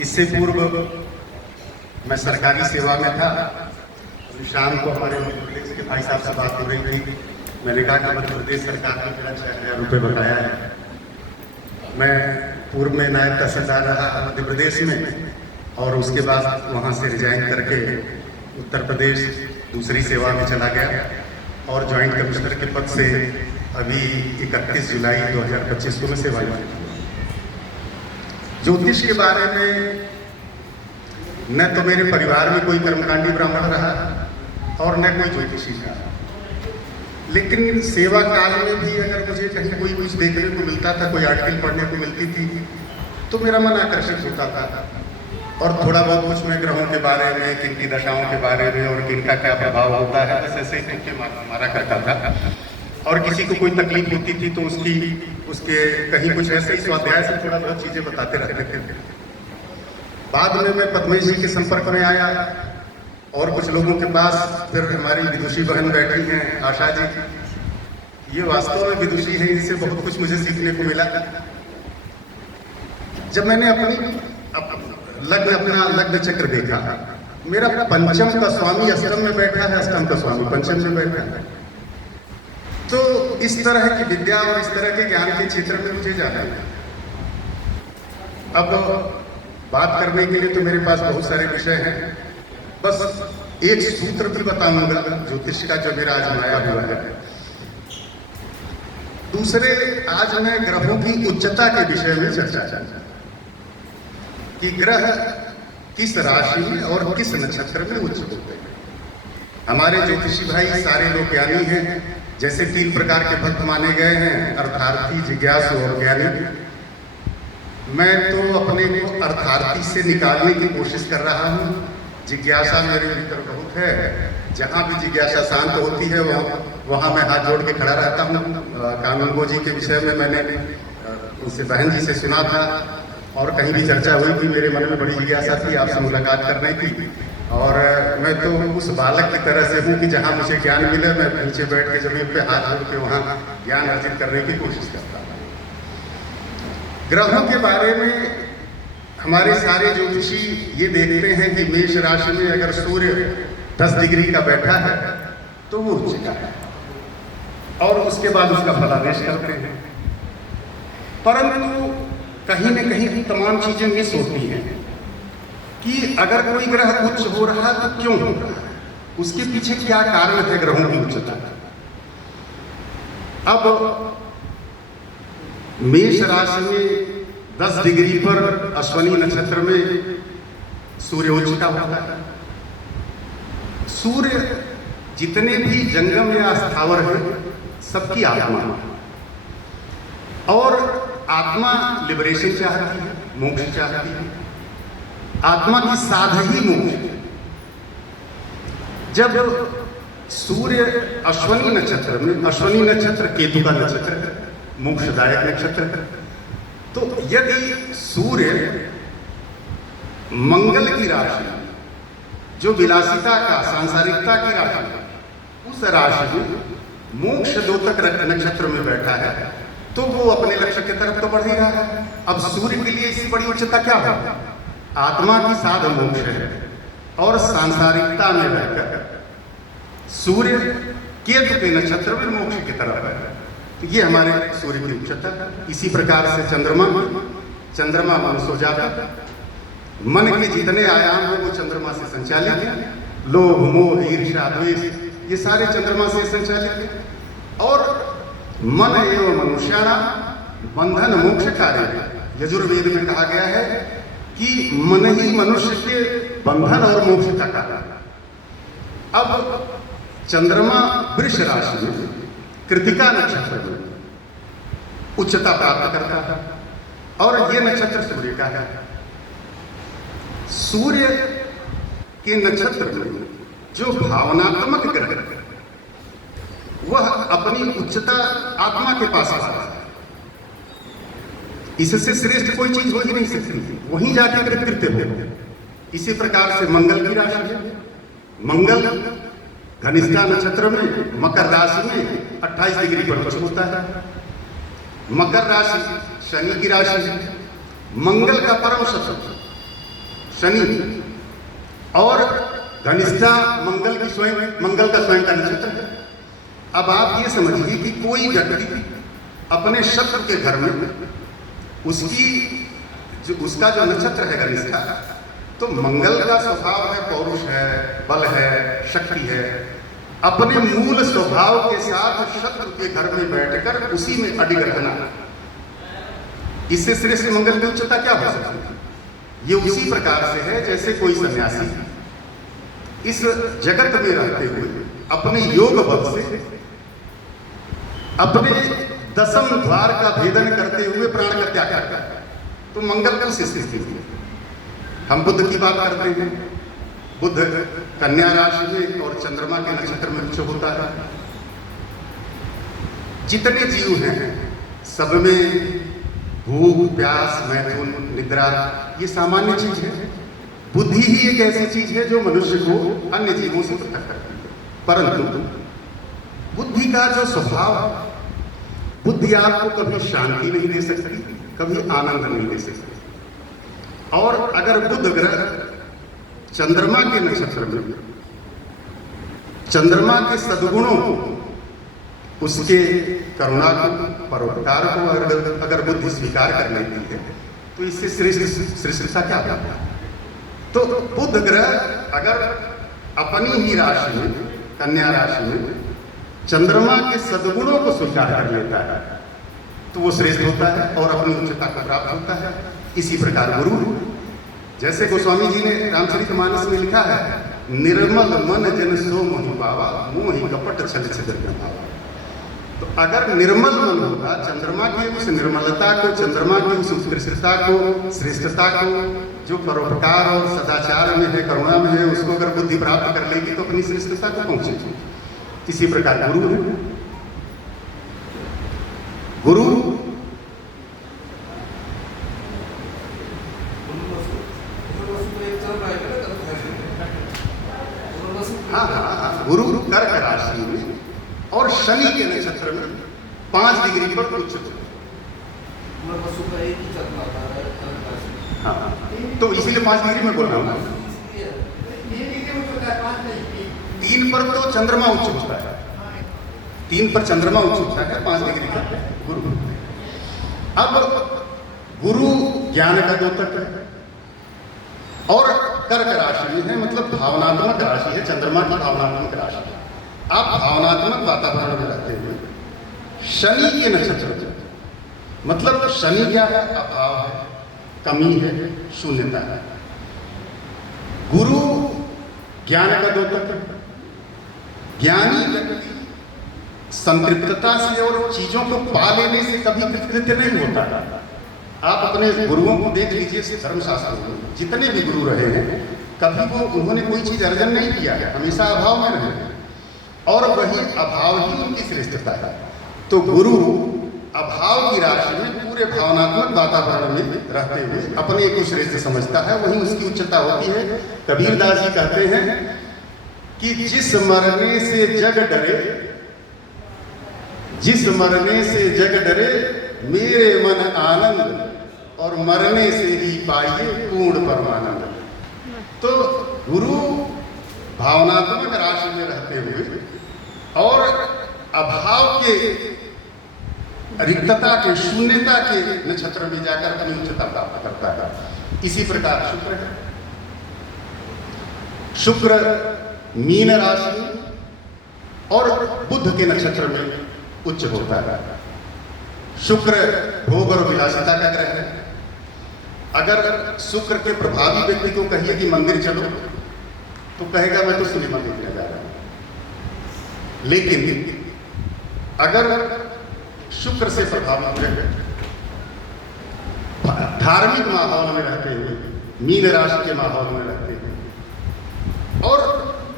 इससे पूर्व मैं सरकारी सेवा में था। शाम को हमारे मध्य प्रदेश के भाई साहब से बात हो रही थी। मैंने कहा कि मध्य प्रदेश सरकार ने मेरा 6,000 रुपये बकाया है। मैं पूर्व में नायब तहसीलदार रहा मध्य प्रदेश में, और उसके बाद वहाँ से रिजाइन करके उत्तर प्रदेश दूसरी सेवा में चला गया और ज्वाइंट कमिश्नर के पद से अभी 31 जुलाई 2025 को मैं सेवा में। ज्योतिष के बारे में न तो मेरे परिवार में कोई कर्मकांडी ब्राह्मण रहा और न कोई ज्योतिषी था, लेकिन सेवा काल में भी अगर मुझे कहीं कोई कुछ देखने को मिलता था, कोई आर्टिकल पढ़ने को मिलती थी, तो मेरा मन आकर्षित होता था और थोड़ा बहुत कुछ मैं ग्रहों के बारे में, किनकी दशाओं के बारे में और किनका क्या प्रभाव होता है, बस ऐसे ही तुक्के मारा करता था। और किसी को कोई तकलीफ होती थी तो उसके कहीं कुछ ऐसे ही स्वाध्याय से थोड़ा बहुत चीजें बताते रहते थे। बाद में मैं पद्मेश जी के संपर्क में आया और कुछ लोगों के पास, फिर हमारी विदुषी बहन बैठी हैं आशा जी, ये वास्तव में विदुषी है, इनसे बहुत कुछ मुझे सीखने को मिला। जब मैंने अपना लग्न चक्र देखा, मेरा पंचम का स्वामी अष्टम में बैठा है, अष्टम का स्वामी पंचम में बैठा है, तो इस तरह की विद्या और इस तरह के ज्ञान के क्षेत्र में मुझे जाना है। अब बात करने के लिए तो मेरे पास बहुत सारे विषय हैं, बस एक सूत्र भी बताऊंगा ज्योतिष का जो मेरा आजमाया हुआ है। दूसरे, आज मैं ग्रहों की उच्चता के विषय में चर्चा चाहता कि ग्रह किस राशि में और किस नक्षत्र में उच्च होते हैं। हमारे ज्योतिषी भाई सारे लोग ज्ञानी हैं, जैसे 3 प्रकार के भक्त माने गए हैं, अर्थार्थी, जिज्ञासु और ज्ञानी। मैं तो अपने को अर्थार्थी से निकालने की कोशिश कर रहा हूँ। जिज्ञासा मेरे भीतर बहुत है, जहाँ भी जिज्ञासा शांत होती है वहाँ मैं हाथ जोड़ के खड़ा रहता हूँ। कानूनगो जी के विषय में मैंने उनसे बहन जी से सुना था और कहीं भी चर्चा हुई थी, मेरे मन में बड़ी जिज्ञासा थी आपसे मुलाकात करने की। और मैं तो उस बालक की तरह से हूँ कि जहाँ मुझे ज्ञान मिले मैं नीचे बैठ के जमीन पे हाथ जोड़ के वहाँ ज्ञान अर्जित करने की कोशिश करता हूँ। ग्रहों के बारे में हमारे सारे ज्योतिषी ये देखते हैं कि मेष राशि में अगर सूर्य 10 डिग्री का बैठा है तो वो उच्च का है, और उसके बाद उसका फलादेश करते हैं। परंतु कहीं न कहीं तमाम चीजें मिस होती हैं कि अगर कोई ग्रह उच्च हो रहा तो क्यों हो रहा है, उसके पीछे क्या कारण है ग्रहों की उच्चता। अब मेष राशि में 10 डिग्री पर अश्वनी नक्षत्र में सूर्य उच्च का होता है। सूर्य जितने भी जंगम या स्थावर है सबकी आत्मा, और आत्मा लिबरेशन चाहती है, मोक्ष चाहती है। आत्मा की साध ही मोक्ष। जब सूर्य अश्वनी नक्षत्र में, अश्वनी नक्षत्र केतु का नक्षत्र है, मोक्षदायक नक्षत्र है, तो यदि सूर्य मंगल की राशि, जो विलासिता का, सांसारिकता की राशि, उस राशि में मोक्ष द्योतक नक्षत्र में बैठा है, तो वो अपने लक्ष्य की तरफ तो बढ़ ही रहा है। अब सूर्य के लिए इससे बड़ी उच्चता क्या होगी? आत्मा की साध मोक्ष है, और सांसारिकता में रहकर सूर्य केतु के नक्षत्र में मोक्ष की तरफ है। तो ये हमारे सूर्य की उच्चता है। इसी प्रकार से चंद्रमा मनुष्य जाता, मन के जितने आयाम हैं वो चंद्रमा से संचालित है। लोभ, मोह, ईर्ष्या, द्वेष, ये सारे चंद्रमा से संचालित है। और मन एवं मनुष्याणां बंधन मोक्ष कार्य, यजुर्वेद में कहा गया है कि मन ही मनुष्य के बंधन और मोक्ष का कारण। अब चंद्रमा वृष राशि में कृतिका नक्षत्र में उच्चता प्राप्त करता है, और ये नक्षत्र सूर्य का है। सूर्य के नक्षत्र में जो भावनात्मक ग्रह, वह अपनी उच्चता आत्मा के पास आता है। इससे श्रेष्ठ कोई चीज हो ही नहीं सकती, वहीं जाके कृत्य हो। इसी प्रकार से मंगल की राशि है। मंगल धनिष्ठा नक्षत्र में मकर राशि में 28 डिग्री पर कुछ होता है। मकर राशि शनि की राशि है। मंगल का परम शत्रु शनि, और धनिष्ठा मंगल का स्वयं का नक्षत्र है। अब आप ये समझिए कि कोई व्यक्ति अपने शत्रु के घर में उसका जो नक्षत्र है धनिष्ठा, तो मंगल का स्वभाव है, पौरुष है, बल है, शक्ति है। अपने मूल स्वभाव के साथ शत्रु के घर में बैठकर उसी में अडिग रहना, इससे श्रेष्ठ मंगल की उच्चता क्या हो सकती है? ये उसी प्रकार से है जैसे कोई सन्यासी इस जगत में रहते हुए अपने योग बल से अपने दसम द्वार का भेदन करते हुए प्राण का त्याग करता है, तो मंगल की स्थिति है। हम बुद्ध की बात करते हैं, बुद्ध कन्या राशि में और चंद्रमा के नक्षत्र में उच्च होता है। जितने जीव हैं सब में भूख, प्यास, मैथुन, निद्रा ये सामान्य चीज है। बुद्धि ही एक ऐसी चीज है जो मनुष्य को अन्य जीवों से पृथक करती है। परंतु बुद्धि का जो स्वभाव है, बुद्धि आपको कभी शांति नहीं दे सकती, कभी आनंद नहीं दे सकती। और अगर बुध ग्रह चंद्रमा के नक्षत्र में चंद्रमा के सद्गुणों को, उसके करुणा को, परोपकार को अगर बुद्धि स्वीकार कर लेती है, तो इससे श्रेष्ठता क्या होता है? तो बुध ग्रह अगर अपनी ही राशि में, कन्या राशि में चंद्रमा के सद्गुणों को स्वीकार कर लेता है, तो वो श्रेष्ठ होता है और अपनी उच्चता को प्राप्त होता है। इसी प्रकार गुरु, जैसे गोस्वामी जी ने रामचरितमानस में लिखा है, निर्मल मन जन सो मोहि पावा, मोहि कपट छल छिद्र प्रभावा। तो अगर निर्मल मन होगा, चंद्रमा की उस निर्मलता को, चंद्रमा की उस उत्कृष्टता को, श्रेष्ठता को, जो परोपकार और सदाचार में है, करुणा में है, उसको अगर बुद्धि प्राप्त कर लेगी तो अपनी श्रेष्ठता को पहुंचेगी। इसी प्रकार गुरु है। गुरु हाँ, गुरु कर्क राशि में और शनि के नक्षत्र में 5 डिग्री पर उच्च होता है। हाँ, तो इसीलिए 5 डिग्री में बोल रहा हूँ। 3 पर तो चंद्रमा उच्च होता है, 3 पर चंद्रमा उच्च होता है, 5 डिग्री का गुरु। अब गुरु ज्ञान का द्योतक है और कर्क राशि में है, मतलब भावनात्मक राशि है। चंद्रमा की भावनात्मक राशि है। आप भावनात्मक वातावरण में रहते हुए शनि के नक्षत्र, मतलब शनि क्या है? अभाव है, कमी है, शून्यता है। गुरु ज्ञान का द्योतक है। ज्ञानी व्यक्ति संतृप्तता से और चीजों को पा लेने से कभी कृतकृत्य नहीं होता। आप अपने गुरुओं को देख लीजिए, धर्मशास्त्र में जितने भी गुरु रहे हैं, कभी वो उन्होंने कोई चीज अर्जन नहीं किया है, हमेशा अभाव में रहे और वही अभाव ही उनकी श्रेष्ठता है। तो गुरु अभाव की राशि में पूरे भावनात्मक वातावरण में रहते हुए अपने को श्रेष्ठ समझता है, वही उसकी उच्चता होती है। कबीरदास जी कहते हैं कि जिस मरने से जग डरे, जिस मरने से जग डरे, मेरे मन आनंद और मरने से ही पाइए पूर्ण परमानंद। तो गुरु भावनात्मक राशि में रहते हुए और अभाव के, रिक्तता के, शून्यता के नक्षत्र में जाकर अपनी उच्चता प्राप्त करता है। इसी प्रकार शुक्र है। शुक्र मीन राशि और बुध के नक्षत्र में उच्च होता है। शुक्र भोग और विलासिता का ग्रह है। अगर शुक्र के प्रभावी व्यक्ति को कहिए कि मंदिर चलो, तो कहेगा मैं तो सिनेमा देखने जा रहा हूं। लेकिन अगर शुक्र से प्रभावित व्यक्ति धार्मिक माहौल में रहते हुए, मीन राशि के माहौल में रहते हुए और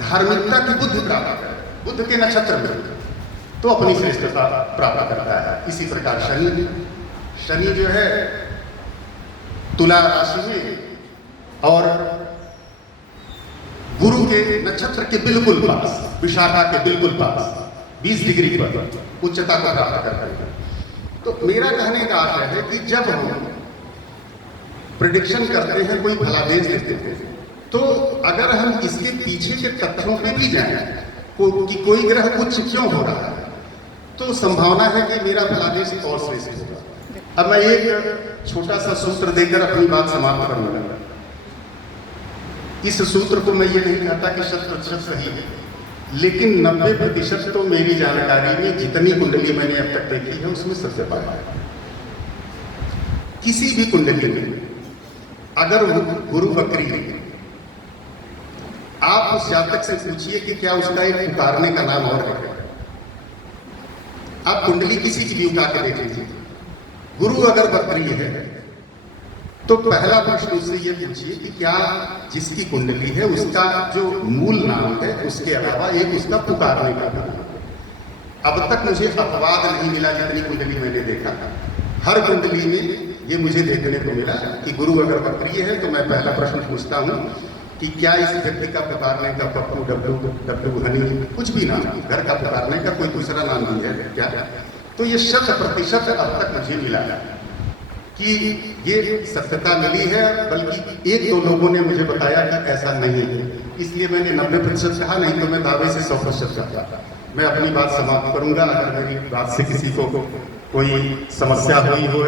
धार्मिकता की बुद्धि प्राप्त करे, बुद्ध के नक्षत्र में, तो अपनी श्रेष्ठता प्राप्त करता है। इसी प्रकार शनि जो है तुला राशि में और गुरु के नक्षत्र के बिल्कुल पास, विशाखा के बिल्कुल पास 20 डिग्री पर उच्चता को प्राप्त करता है। तो मेरा कहने का आशय है कि जब हम प्रिडिक्शन करते हैं, कोई फलादेश देते हैं, तो अगर हम इसके पीछे के तथ्यों पे भी जाएं कि कोई ग्रह उच्च क्यों हो रहा है, तो संभावना है कि मेरा फलादेश और श्रेष्ठ होगा। अब मैं एक छोटा सा सूत्र देकर अपनी बात समाप्त करूंगा। इस सूत्र को मैं ये नहीं कहता कि 100% सही है, लेकिन 90% तो मेरी जानकारी में जितनी कुंडली मैंने अब तक देखी है उसमें सत्य पाया है। किसी भी कुंडली में अगर गुरु वक्री है, आप उस जातक से पूछिए कि क्या उसका एक पुकारने का नाम और है। आप कुंडली किसी की भी उठा के देख लीजिए, गुरु अगर वक्री है तो पहला प्रश्न उससे ये पूछिए कि क्या जिसकी कुंडली है उसका जो मूल नाम है उसके अलावा एक उसका पुकारने का नाम है। अब तक मुझे अपवाद नहीं मिला जितनी कुंडली मैंने देखा, हर कुंडली में ये मुझे देखने को मिला कि गुरु अगर वक्री है तो मैं पहला प्रश्न पूछता हूँ कि क्या इस व्यक्ति का पुकारने का पप्पू, डब्लू, हनी, कुछ भी नाम, घर का पुकारने का कोई दूसरा नाम नहीं है क्या? तो ये 100% अब तक मुझे मिला कि ये सत्यता मिली है, बल्कि एक दो लोगों ने मुझे बताया कि ऐसा नहीं है, इसलिए मैंने 90% कहा, नहीं तो मैं दावे से 100% कहता। मैं अपनी बात समाप्त करूंगा। अगर मेरी बात से किसी को कोई समस्या हुई हो या